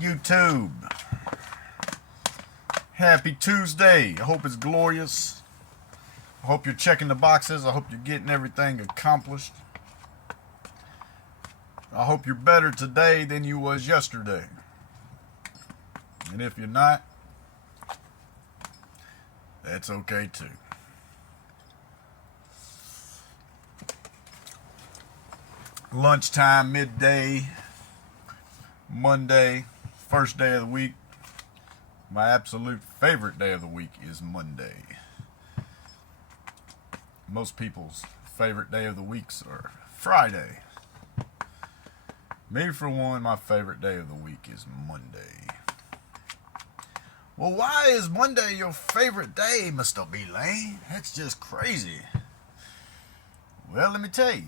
YouTube. Happy Tuesday. I hope it's glorious. I hope you're checking the boxes. I hope you're getting everything accomplished. I hope you're better today than you was yesterday. And if you're not, that's okay too. Lunchtime, midday, Monday, first day of the week. My absolute favorite day of the week is Monday. Most people's favorite day of the weeks are Friday. Me, for one, my favorite day of the week is Monday. Well, why is Monday your favorite day, Mr. B. Lane? That's just crazy. Well, let me tell you.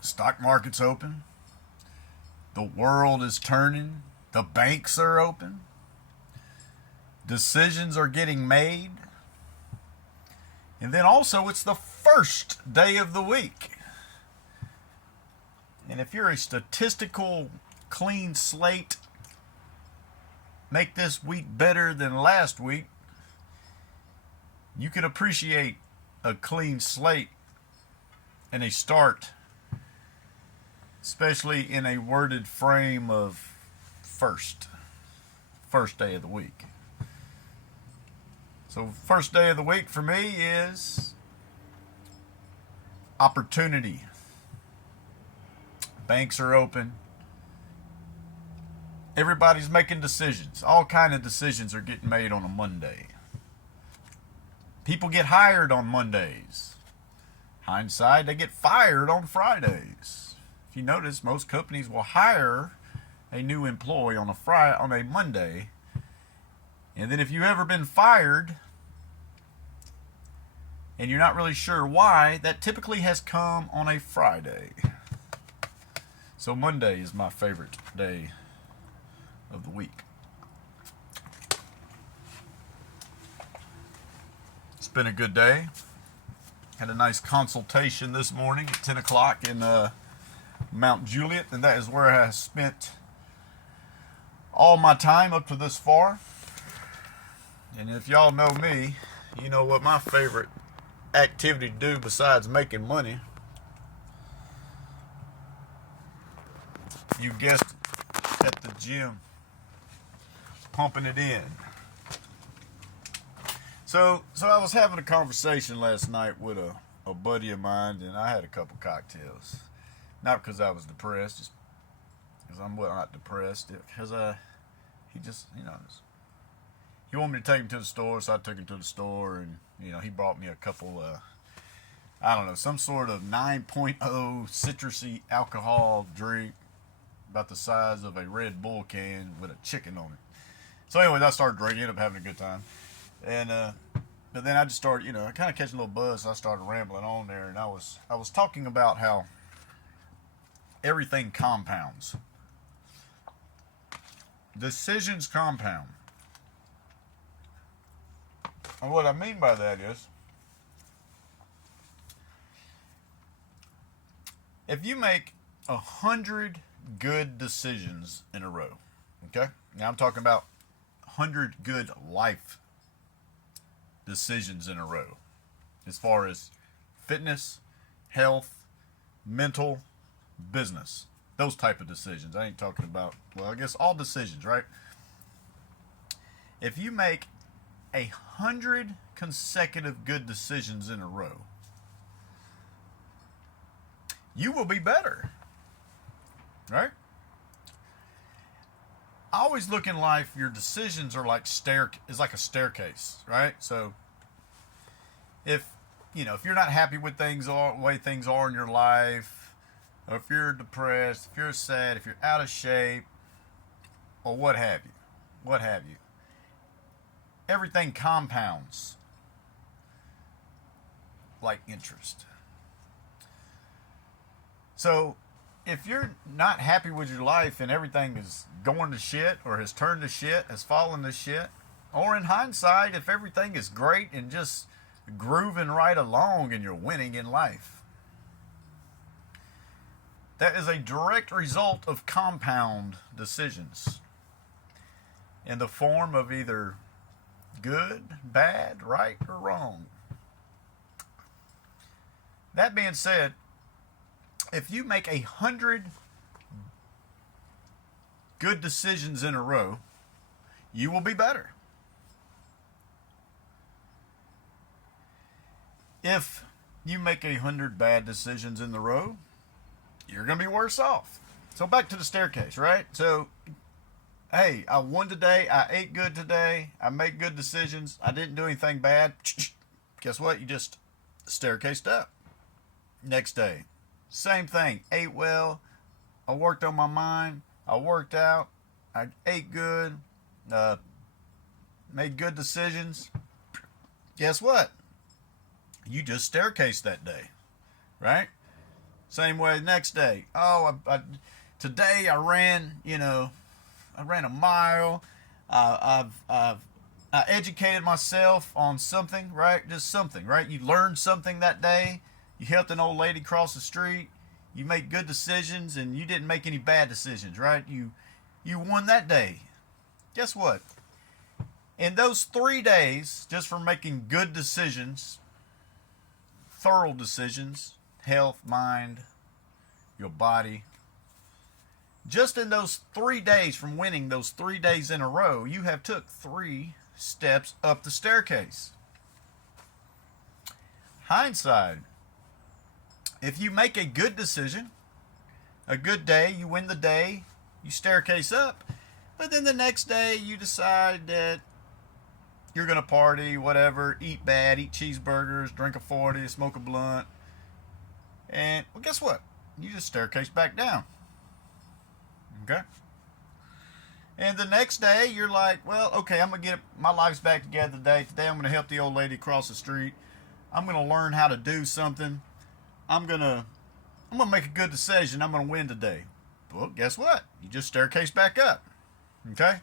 Stock market's open. The world is turning. The banks are open. Decisions are getting made. And then also, it's the first day of the week. And if you're a statistical clean slate, make this week better than last week, you can appreciate a clean slate and a start, especially in a worded frame of first day of the week. So first day of the week for me is opportunity. Banks are open. Everybody's making decisions. All kind of decisions are getting made on a Monday. People get hired on Mondays. Hindsight, they get fired on Fridays. If you notice, most companies will hire a new employee on a Monday. And then if you've ever been fired and you're not really sure why, that typically has come on a Friday. So Monday is my favorite day of the week. It's been a good day. Had a nice consultation this morning at 10 o'clock in Mount Juliet, and that is where I spent all my time up to this far. And if y'all know me, you know what my favorite activity to do besides making money. You guessed it, at the gym, pumping it in. So I was having a conversation last night with a buddy of mine, and I had a couple cocktails. Not because I was depressed, just because I'm not depressed. Because he just, he wanted me to take him to the store, so I took him to the store, and he brought me a couple, some sort of 9.0 citrusy alcohol drink, about the size of a Red Bull can with a chicken on it. So anyways, I started drinking, ended up having a good time. And but then I just started, kind of catching a little buzz, so I started rambling on there, and I was talking about how everything compounds. Decisions compound. And what I mean by that is, if you make 100 good decisions in a row, okay? Now I'm talking about 100 good life decisions in a row, as far as fitness, health, mental, business, those type of decisions. I ain't talking about, well, I guess all decisions, right? If you make 100 consecutive good decisions in a row, you will be better, right? I always look in life, your decisions are like a staircase, right? So if you're not happy with the way things are in your life, or if you're depressed, if you're sad, if you're out of shape, or what have you, everything compounds like interest. So if you're not happy with your life and everything is going to shit, or has turned to shit, has fallen to shit, or in hindsight, if everything is great and just grooving right along and you're winning in life, That is a direct result of compound decisions in the form of either good, bad, right, or wrong. That being said, if you make 100 good decisions in a row, you will be better. If you make 100 bad decisions in a row, you're going to be worse off. So back to the staircase, right? So, hey, I won today. I ate good today. I made good decisions. I didn't do anything bad. Guess what? You just staircased up. Next day, same thing. Ate well. I worked on my mind. I worked out. I ate good. Made good decisions. Guess what? You just staircased that day, right? Same way next day. Oh, today I ran, I ran a mile. I educated myself on something, right? Just something, right? You learned something that day. You helped an old lady cross the street. You make good decisions, and you didn't make any bad decisions, right? You won that day. Guess what? In those 3 days, just for making good decisions, thorough decisions, health, mind, your body, just in those 3 days from winning those 3 days in a row, you have took 3 steps up the staircase. Hindsight. If you make a good decision, a good day, you win the day, you staircase up, but then the next day you decide that you're going to party, whatever, eat bad, eat cheeseburgers, drink a 40, smoke a blunt, and well, guess what? You just staircase back down. Okay? And the next day you're like, well, okay, I'm going to get my life's back together today. Today I'm going to help the old lady across the street. I'm going to learn how to do something. I'm gonna make a good decision. I'm gonna win today. Well, guess what? You just staircase back up. Okay?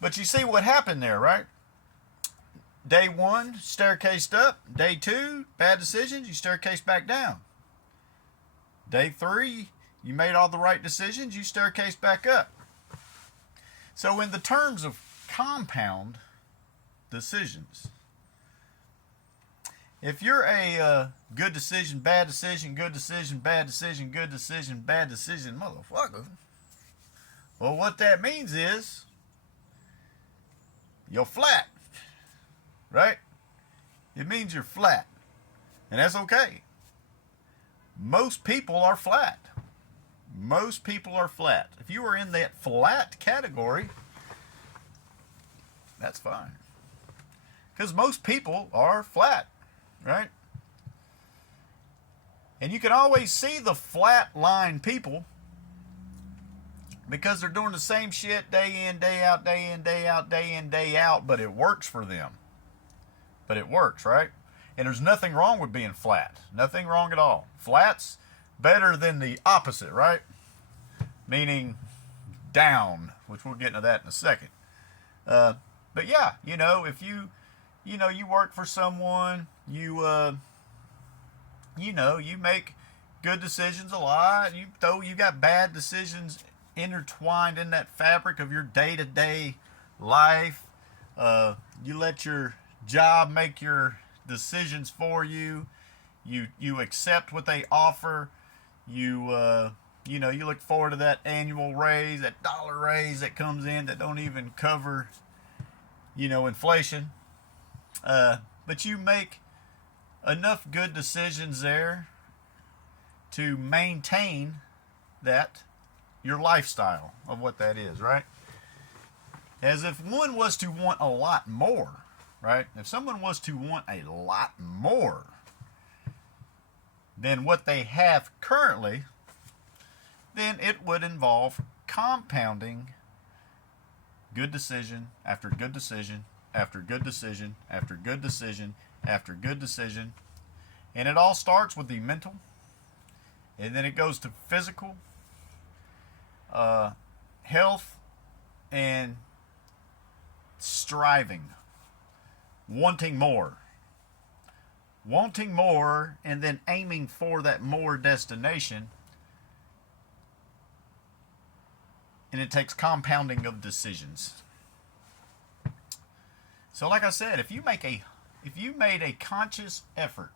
But you see what happened there, right? Day 1, staircased up. Day 2, bad decisions, you staircase back down. Day 3, you made all the right decisions, you staircase back up. So in the terms of compound decisions, if you're a good decision, bad decision, good decision, bad decision, good decision, bad decision, motherfucker, well, what that means is you're flat, right? It means you're flat, and that's okay. Most people are flat. Most people are flat. If you are in that flat category, that's fine. Because most people are flat. Right? And you can always see the flat line people because they're doing the same shit day in, day out, day in, day out, day in, day out, but it works for them. But it works, right? And there's nothing wrong with being flat. Nothing wrong at all. Flat's better than the opposite, right? Meaning down, which we'll get into that in a second. But yeah, if you work for someone, you make good decisions a lot. You got bad decisions intertwined in that fabric of your day-to-day life. You let your job make your decisions for you. You accept what they offer. You look forward to that annual raise, that dollar raise that comes in that don't even cover, inflation. But you make enough good decisions there to maintain that, your lifestyle of what that is, right? As if one was to want a lot more, right? If someone was to want a lot more than what they have currently, then it would involve compounding good decision after good decision after good decision after good decision after good decision. And it all starts with the mental, and then it goes to physical, health, and striving, wanting more, and then aiming for that more destination and it takes compounding of decisions. So like I said, if you made a conscious effort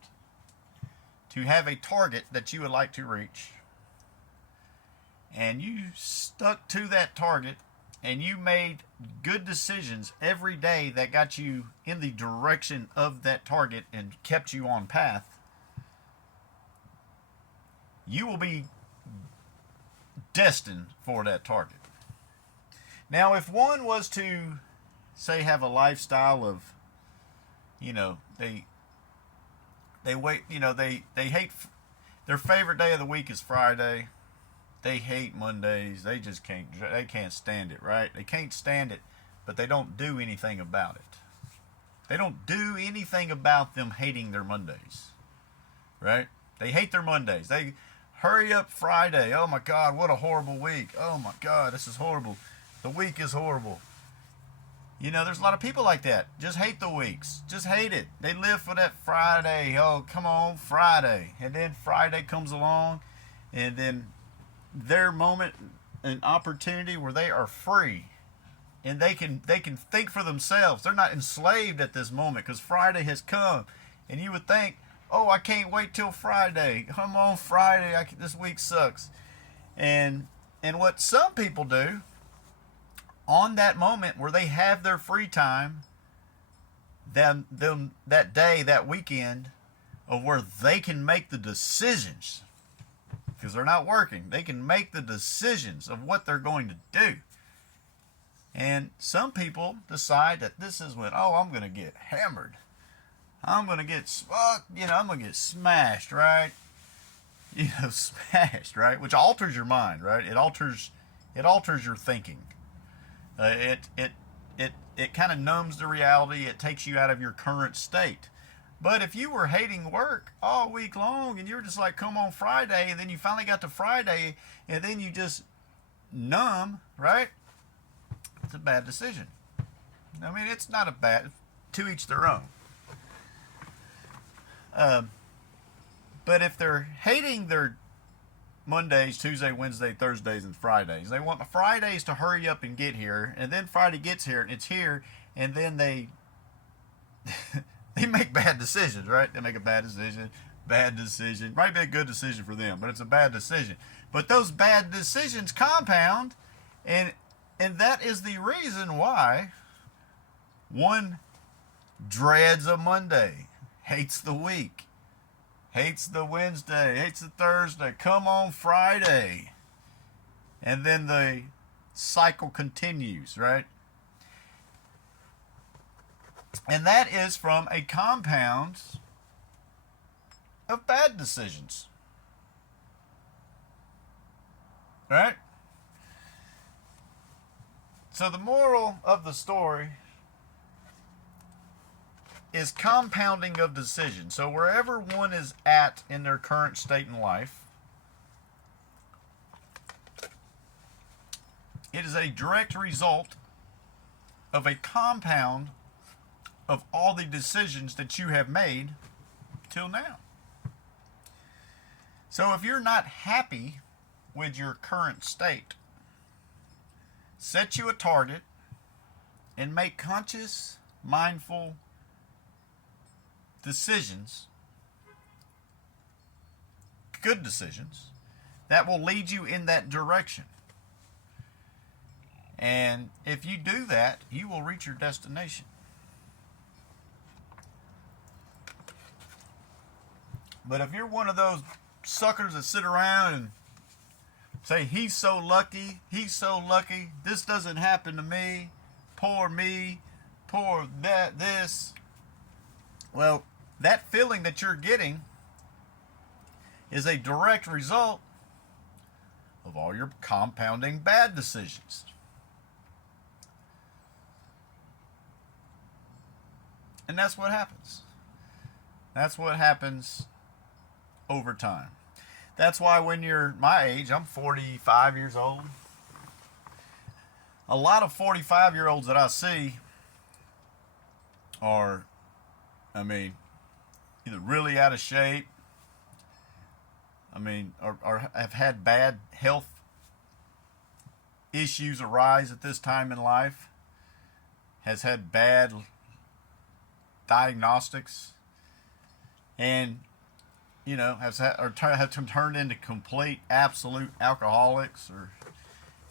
to have a target that you would like to reach, and you stuck to that target, and you made good decisions every day that got you in the direction of that target and kept you on path, you will be destined for that target. Now, if one was to, say, have a lifestyle of, they hate, their favorite day of the week is Friday. They hate Mondays. They can't stand it, right? They can't stand it, but they don't do anything about it. They don't do anything about them hating their Mondays, right? They hate their Mondays. They hurry up Friday. Oh my God, what a horrible week. Oh my God, this is horrible. The week is horrible. There's a lot of people like that. Just hate the weeks. Just hate it. They live for that Friday. Oh, come on, Friday. And then Friday comes along, and then their moment and opportunity where they are free and they can think for themselves. They're not enslaved at this moment because Friday has come, and you would think, oh, I can't wait till Friday. Come on, Friday. This week sucks. And what some people do on that moment where they have their free time, them that day, that weekend, of where they can make the decisions, because they're not working. They can make the decisions of what they're going to do. And some people decide that this is when, I'm going to get hammered. I'm going to get, I'm going to get smashed, right? Smashed, right? Which alters your mind, right? It alters your thinking. It kind of numbs the reality. It takes you out of your current state. But if you were hating work all week long and you were just like, come on Friday, and then you finally got to Friday and then you just numb, right? It's a bad decision. I mean, it's not a bad, to each their own. But if they're hating their Mondays, Tuesday, Wednesday, Thursdays, and Fridays, they want the Fridays to hurry up and get here, and then Friday gets here and it's here, and then they they make bad decisions, right? They make a bad decision. Might be a good decision for them, but it's a bad decision. But those bad decisions compound, and that is the reason why one dreads a Monday, hates the week, hates the Wednesday, hates the Thursday, come on Friday. And then the cycle continues, right? And that is from a compound of bad decisions. Right? So the moral of the story is compounding of decisions. So wherever one is at in their current state in life, it is a direct result of a compound of all the decisions that you have made till now. So if you're not happy with your current state, set you a target and make conscious, mindful decisions, good decisions, that will lead you in that direction. And if you do that, you will reach your destination. But if you're one of those suckers that sit around and say, he's so lucky, this doesn't happen to me, poor that, this. Well, that feeling that you're getting is a direct result of all your compounding bad decisions. And that's what happens. That's what happens over time. That's why when you're my age, I'm 45 years old. A lot of 45-year-olds that I see are, either really out of shape, or have had bad health issues arise at this time in life, has had bad diagnostics, and have turned into complete absolute alcoholics.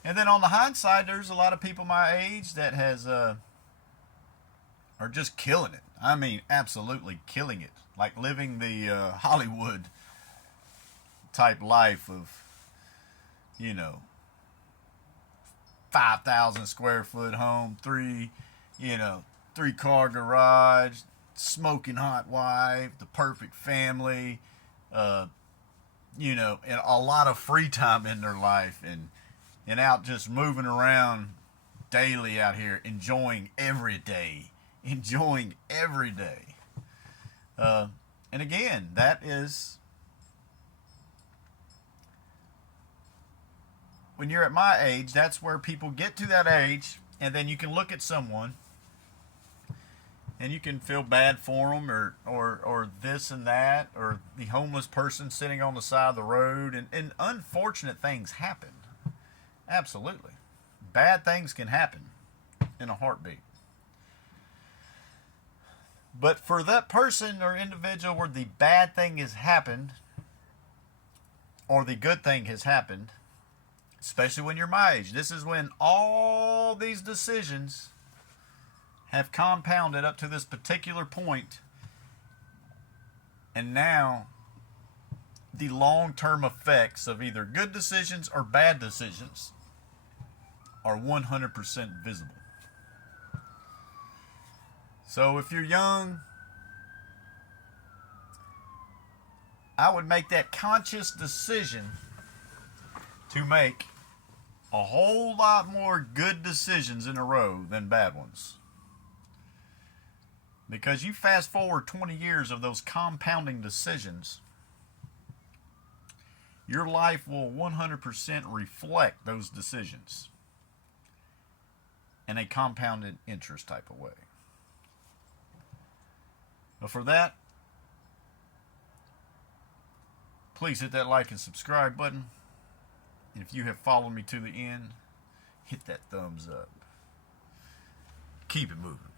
And then on the hindsight, there's a lot of people my age that are just killing it. I mean, absolutely killing it, like living the Hollywood type life of 5,000 square foot home, three car garage, smoking hot wife, the perfect family, and a lot of free time in their life, and out just moving around daily out here, enjoying every day. And again, that is, when you're at my age, that's where people get to that age, and then you can look at someone and you can feel bad for them, or this and that, or the homeless person sitting on the side of the road, and unfortunate things happen. Absolutely. Bad things can happen in a heartbeat. But for that person or individual where the bad thing has happened, or the good thing has happened, especially when you're my age, this is when all these decisions have compounded up to this particular point, and now the long-term effects of either good decisions or bad decisions are 100% visible. So if you're young, I would make that conscious decision to make a whole lot more good decisions in a row than bad ones. Because you fast forward 20 years of those compounding decisions, your life will 100% reflect those decisions in a compounded interest type of way. But for that, please hit that like and subscribe button. And if you have followed me to the end, hit that thumbs up. Keep it moving.